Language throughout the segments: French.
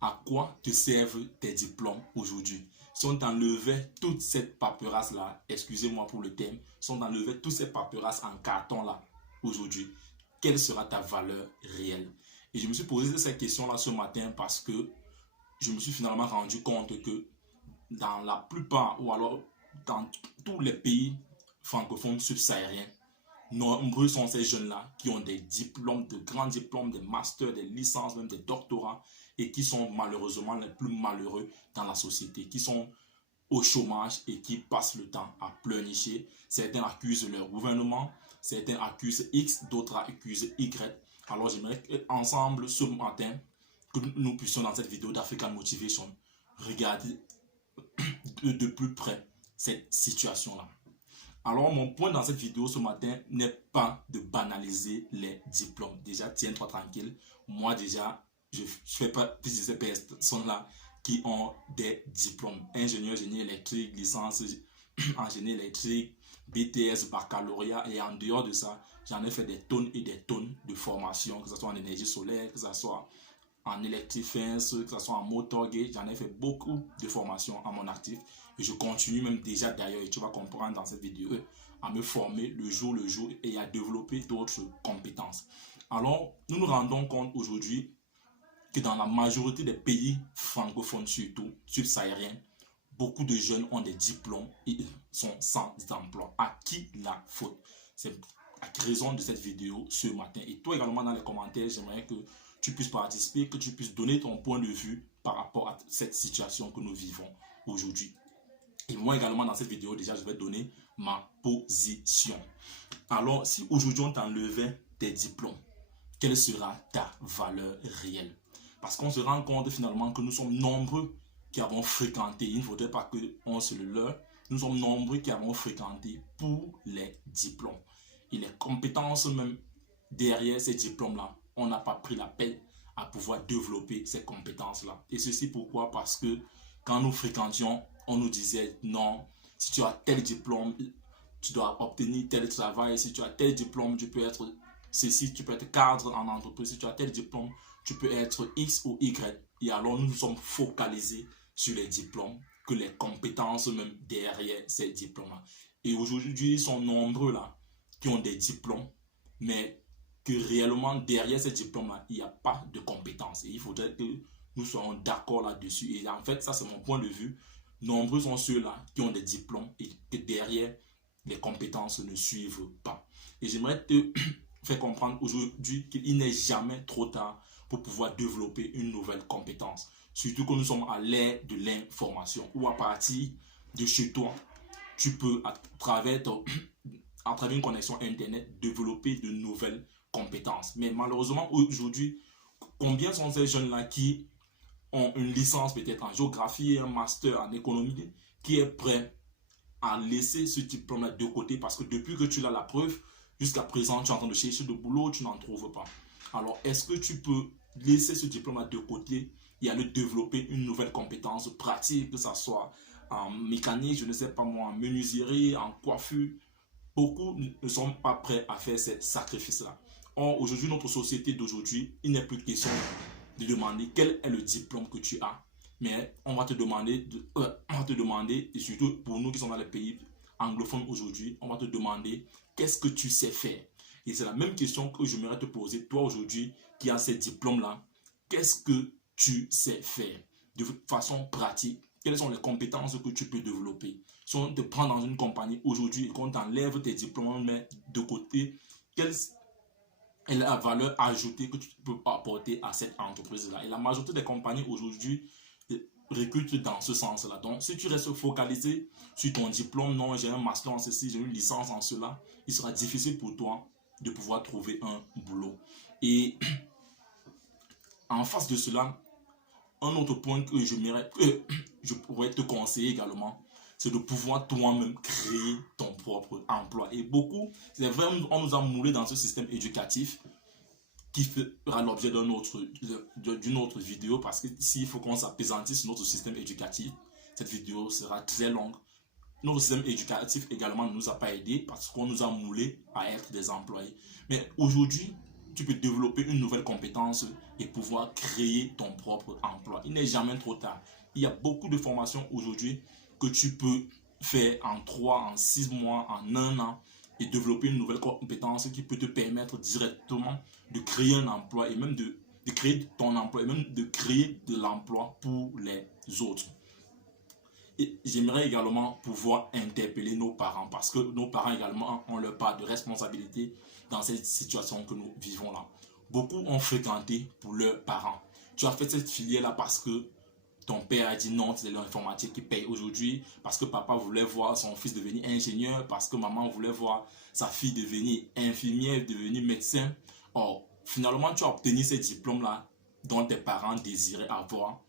à quoi te servent tes diplômes aujourd'hui? Si on t'enlevait toute cette paperasse-là, excusez-moi pour le thème, si on t'enlevait toutes ces paperasses en carton-là aujourd'hui, quelle sera ta valeur réelle? Et je me suis posé cette question-là ce matin parce que je me suis finalement rendu compte que dans la plupart, ou alors dans tous les pays francophones subsahariens, nombreux sont ces jeunes-là qui ont des diplômes, de grands diplômes, des masters, des licences, même des doctorats, et qui sont malheureusement les plus malheureux dans la société, qui sont au chômage et qui passent le temps à pleurnicher. Certains accusent leur gouvernement, certains accusent X, d'autres accusent Y. Alors j'aimerais qu'ensemble ce matin, que nous puissions dans cette vidéo d'African Motivation regarder de plus près cette situation-là. Alors, mon point dans cette vidéo ce matin n'est pas de banaliser les diplômes. Déjà, tiens-toi tranquille. Moi, déjà, je ne fais pas plus de ces personnes-là qui ont des diplômes. Ingénieur, génie électrique, licence en génie électrique, BTS, baccalauréat. Et en dehors de ça, j'en ai fait des tonnes et des tonnes de formations, que ce soit en énergie solaire, que ce soit en Electrifence, que ce soit en Motorgate. J'en ai fait beaucoup de formations à mon actif. Et je continue même déjà d'ailleurs, et tu vas comprendre dans cette vidéo, à me former le jour et à développer d'autres compétences. Alors, nous nous rendons compte aujourd'hui que dans la majorité des pays francophones, surtout subsahariens, beaucoup de jeunes ont des diplômes et sont sans emploi. À qui la faute? C'est à raison de cette vidéo ce matin. Et toi également dans les commentaires, j'aimerais que tu puisses participer, que tu puisses donner ton point de vue par rapport à cette situation que nous vivons aujourd'hui. Et moi également dans cette vidéo, déjà je vais donner ma position. Alors si aujourd'hui on t'enlevait tes diplômes, quelle sera ta valeur réelle? Parce qu'on se rend compte finalement que nous sommes nombreux qui avons fréquenté, il ne faudrait pas qu'on se le leurre, nous sommes nombreux qui avons fréquenté pour les diplômes. Et les compétences même derrière ces diplômes-là, on n'a pas pris la peine à pouvoir développer ces compétences-là. Et ceci pourquoi? Parce que quand nous fréquentions, on nous disait non, si tu as tel diplôme, tu dois obtenir tel travail. Si tu as tel diplôme, tu peux être ceci, tu peux être cadre en entreprise. Si tu as tel diplôme, tu peux être X ou Y. Et alors nous nous sommes focalisés sur les diplômes que les compétences même derrière ces diplômes-là. Et aujourd'hui, ils sont nombreux là qui ont des diplômes, mais que réellement derrière ces diplômes-là, il n'y a pas de compétences. Et il faudrait que nous soyons d'accord là-dessus. Et en fait, ça c'est mon point de vue. Nombreux sont ceux-là qui ont des diplômes et que derrière, les compétences ne suivent pas. Et j'aimerais te faire comprendre aujourd'hui qu'il n'est jamais trop tard pour pouvoir développer une nouvelle compétence. Surtout que nous sommes à l'ère de l'information, où à partir de chez toi, tu peux, à travers une connexion Internet, développer de nouvelles compétences. Mais malheureusement, aujourd'hui, combien sont ces jeunes-là qui ont une licence peut-être en géographie et un master en économie, qui est prêt à laisser ce diplôme-là de côté parce que depuis que tu as la preuve, jusqu'à présent, tu es en train de chercher de boulot, tu n'en trouves pas. Alors, est-ce que tu peux laisser ce diplôme-là de côté et aller développer une nouvelle compétence pratique, que ce soit en mécanique, je ne sais pas moi, en menuiserie, en coiffure? Beaucoup ne sont pas prêts à faire ces sacrifices-là. Or, aujourd'hui, notre société d'aujourd'hui, il n'est plus question de demander quel est le diplôme que tu as, mais on va te demander, et surtout pour nous qui sommes dans les pays anglophones aujourd'hui, on va te demander qu'est-ce que tu sais faire. Et c'est la même question que j'aimerais te poser, toi aujourd'hui qui as ces diplômes-là, qu'est-ce que tu sais faire de façon pratique? Quelles sont les compétences que tu peux développer? Si on te prend dans une compagnie aujourd'hui et qu'on t'enlève tes diplômes, on met de côté, quelle est la valeur ajoutée que tu peux apporter à cette entreprise-là? Et la majorité des compagnies aujourd'hui recrutent dans ce sens-là. Donc, si tu restes focalisé sur ton diplôme, non, j'ai un master en ceci, j'ai une licence en cela, il sera difficile pour toi de pouvoir trouver un boulot. Et en face de cela, un autre point que je pourrais te conseiller également, c'est de pouvoir toi-même créer ton propre emploi. Et beaucoup, c'est vrai, on nous a moulé dans ce système éducatif qui fera l'objet d'une autre vidéo, parce que s'il faut qu'on s'appesantisse sur notre système éducatif, cette vidéo sera très longue. Notre système éducatif également ne nous a pas aidé parce qu'on nous a moulé à être des employés. Mais aujourd'hui, tu peux développer une nouvelle compétence et pouvoir créer ton propre emploi. Il n'est jamais trop tard. Il y a beaucoup de formations aujourd'hui que tu peux faire en 3, en 6 mois, en 1 an et développer une nouvelle compétence qui peut te permettre directement de créer un emploi et même de créer ton emploi et même de créer de l'emploi pour les autres. Et j'aimerais également pouvoir interpeller nos parents parce que nos parents également ont leur part de responsabilité dans cette situation que nous vivons là. Beaucoup ont fréquenté pour leurs parents. Tu as fait cette filière-là parce que ton père a dit non, c'est l'informatique qui paye aujourd'hui, parce que papa voulait voir son fils devenir ingénieur, parce que maman voulait voir sa fille devenir infirmière, devenir médecin. Or, finalement, tu as obtenu ces diplômes-là dont tes parents désiraient avoir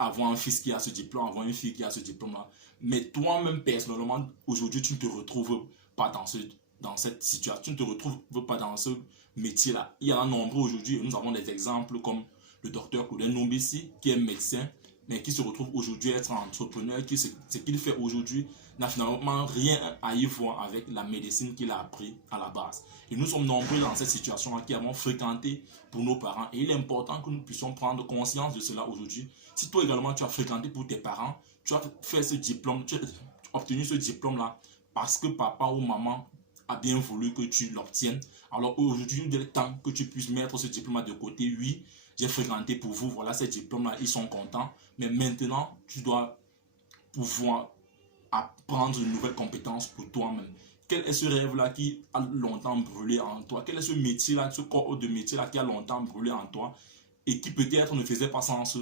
un fils qui a ce diplôme, avoir une fille qui a ce diplôme-là. Mais toi-même, personnellement, aujourd'hui, tu ne te retrouves pas dans cette situation. Tu ne te retrouves pas dans ce métier-là. Il y en a nombreux aujourd'hui. Nous avons des exemples comme le docteur Claudin Nombissi, qui est médecin, mais qui se retrouve aujourd'hui être entrepreneur, ce qu'il fait aujourd'hui n'a finalement rien à y voir avec la médecine qu'il a appris à la base. Et nous sommes nombreux dans cette situation-là qui avons fréquenté pour nos parents. Et il est important que nous puissions prendre conscience de cela aujourd'hui. Si toi également tu as fréquenté pour tes parents, tu as fait ce diplôme, tu as obtenu ce diplôme-là parce que papa ou maman a bien voulu que tu l'obtiennes. Alors aujourd'hui, il est temps que tu puisses mettre ce diplôme de côté. Oui, j'ai fréquenté pour vous, voilà ces diplômes-là, ils sont contents. Mais maintenant, tu dois pouvoir apprendre une nouvelle compétence pour toi-même. Quel est ce rêve-là qui a longtemps brûlé en toi? Quel est ce métier-là, ce corps de métier-là qui a longtemps brûlé en toi et qui peut-être ne faisait pas sens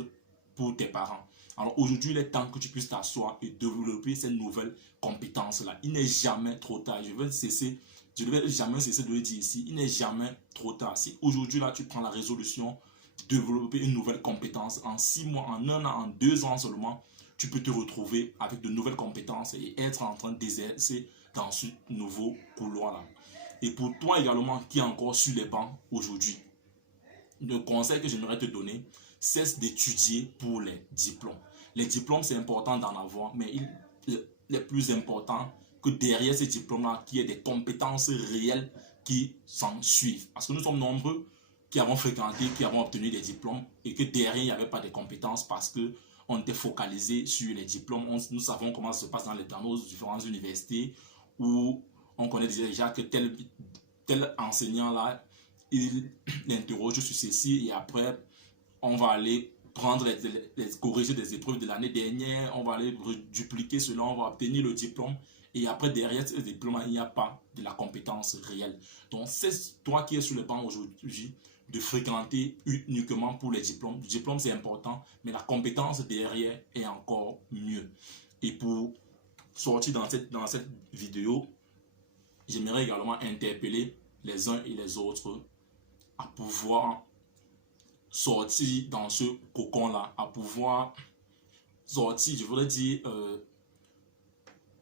pour tes parents? Alors aujourd'hui, il est temps que tu puisses t'asseoir et développer cette nouvelle compétence-là. Il n'est jamais trop tard. Je ne vais jamais cesser de le dire ici. Il n'est jamais trop tard. Si aujourd'hui, là, tu prends la résolution de développer une nouvelle compétence en 6 mois, en 1 an, en 2 ans seulement, tu peux te retrouver avec de nouvelles compétences et être en train d'exercer dans ce nouveau couloir-là. Et pour toi également qui est encore sur les bancs aujourd'hui, le conseil que j'aimerais te donner, cesse d'étudier pour les diplômes. Les diplômes, c'est important d'en avoir, mais il est plus important que derrière ces diplômes-là, qu'il y ait des compétences réelles qui s'en suivent. Parce que nous sommes nombreux qui avons fréquenté, qui avons obtenu des diplômes et que derrière, il n'y avait pas de compétences parce qu'on était focalisé sur les diplômes. Nous savons comment ça se passe dans nos différentes universités où on connaît déjà que tel enseignant-là, il interroge sur ceci et après, on va aller prendre corriger des épreuves de l'année dernière, on va aller dupliquer cela, on va obtenir le diplôme et après derrière ce diplôme, il n'y a pas de la compétence réelle. Donc c'est toi qui es sur le banc aujourd'hui de fréquenter uniquement pour les diplômes. Le diplôme c'est important, mais la compétence derrière est encore mieux. Et pour sortir dans cette vidéo, j'aimerais également interpeller les uns et les autres à pouvoir sortir dans ce cocon-là, à pouvoir sortir, je voudrais dire,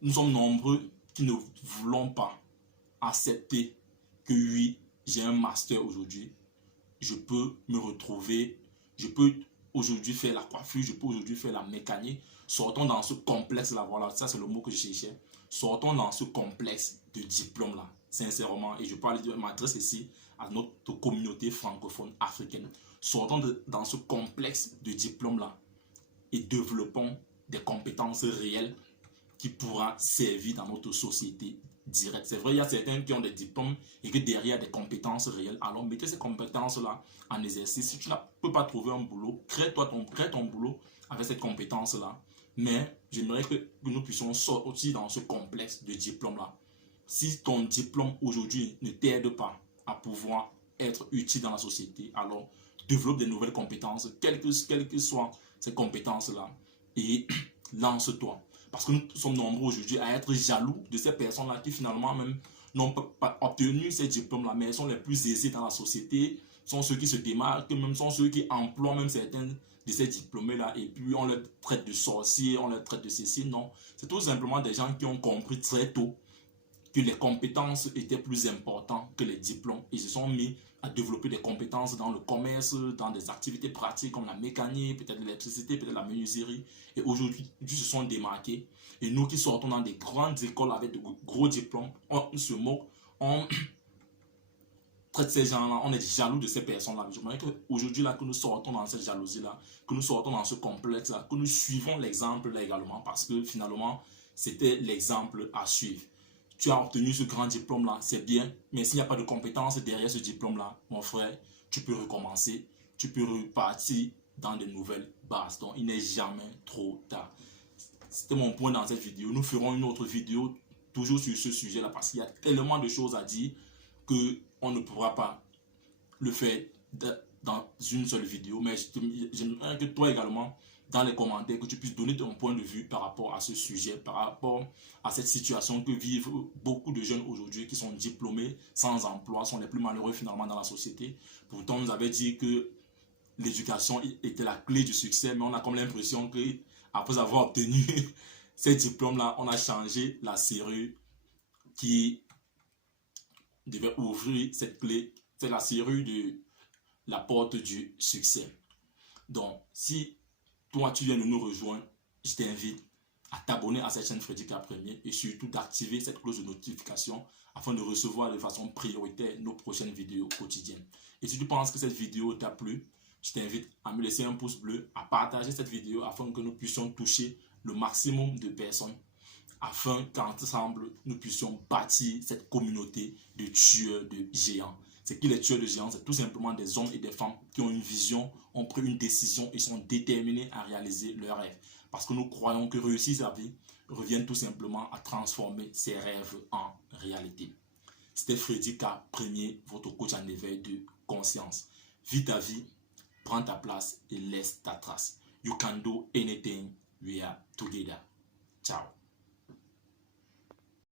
nous sommes nombreux qui ne voulons pas accepter que oui, j'ai un master aujourd'hui, je peux me retrouver, je peux aujourd'hui faire la coiffure, je peux aujourd'hui faire la mécanique. Sortons dans ce complexe-là, voilà, ça c'est le mot que je cherchais. Sortons dans ce complexe de diplôme-là, sincèrement, et je parle de m'adresse ici à notre communauté francophone africaine. Sortons dans ce complexe de diplôme-là et développons des compétences réelles qui pourra servir dans notre société directe. C'est vrai, il y a certains qui ont des diplômes et que derrière, il y a des compétences réelles. Alors, mettez ces compétences-là en exercice. Si tu ne peux pas trouver un boulot, crée ton boulot avec cette compétence-là. Mais j'aimerais que nous puissions sortir dans ce complexe de diplôme-là. Si ton diplôme aujourd'hui ne t'aide pas à pouvoir être utile dans la société, alors développe des nouvelles compétences, quelles que soient ces compétences-là, et lance-toi. Parce que nous sommes nombreux aujourd'hui à être jaloux de ces personnes-là qui finalement même n'ont pas obtenu ces diplômes-là, mais elles sont les plus aisées dans la société, sont ceux qui se démarquent, même sont ceux qui emploient même certains de ces diplômés-là, et puis on les traite de sorciers, on les traite de ceci. Non, c'est tout simplement des gens qui ont compris très tôt que les compétences étaient plus importantes que les diplômes. Ils se sont mis à développer des compétences dans le commerce, dans des activités pratiques comme la mécanique, peut-être l'électricité, peut-être la menuiserie. Et aujourd'hui, ils se sont démarqués. Et nous qui sortons dans des grandes écoles avec de gros diplômes, on se moque, traite ces gens-là, on est jaloux de ces personnes-là. Je voudrais qu'aujourd'hui, là, que nous sortons dans cette jalousie-là, que nous sortons dans ce complexe-là, que nous suivons l'exemple là également, parce que finalement, c'était l'exemple à suivre. Tu as obtenu ce grand diplôme-là, c'est bien, mais s'il n'y a pas de compétences derrière ce diplôme-là, mon frère, tu peux recommencer, tu peux repartir dans de nouvelles bases. Donc, il n'est jamais trop tard. C'était mon point dans cette vidéo. Nous ferons une autre vidéo toujours sur ce sujet-là, parce qu'il y a tellement de choses à dire qu'on ne pourra pas le faire dans une seule vidéo. Mais j'aimerais que toi également, dans les commentaires, que tu puisses donner ton point de vue par rapport à ce sujet, par rapport à cette situation que vivent beaucoup de jeunes aujourd'hui qui sont diplômés, sans emploi, sont les plus malheureux finalement dans la société. Pourtant, on nous avait dit que l'éducation était la clé du succès, mais on a comme l'impression que après avoir obtenu ces diplômes-là, on a changé la serrure qui devait ouvrir cette clé. C'est la serrure de la porte du succès. Donc, si toi, tu viens de nous rejoindre, je t'invite à t'abonner à cette chaîne Freddy K Premier et surtout d'activer cette cloche de notification afin de recevoir de façon prioritaire nos prochaines vidéos quotidiennes. Et si tu penses que cette vidéo t'a plu, je t'invite à me laisser un pouce bleu, à partager cette vidéo afin que nous puissions toucher le maximum de personnes, afin qu'ensemble nous puissions bâtir cette communauté de tueurs de géants. C'est qui les tueurs de géants? C'est tout simplement des hommes et des femmes qui ont une vision, ont pris une décision et sont déterminés à réaliser leurs rêves. Parce que nous croyons que réussir sa vie revient tout simplement à transformer ses rêves en réalité. C'était Freddy K Premier, votre coach en éveil de conscience. Vis ta vie, prends ta place et laisse ta trace. You can do anything, we are together. Ciao.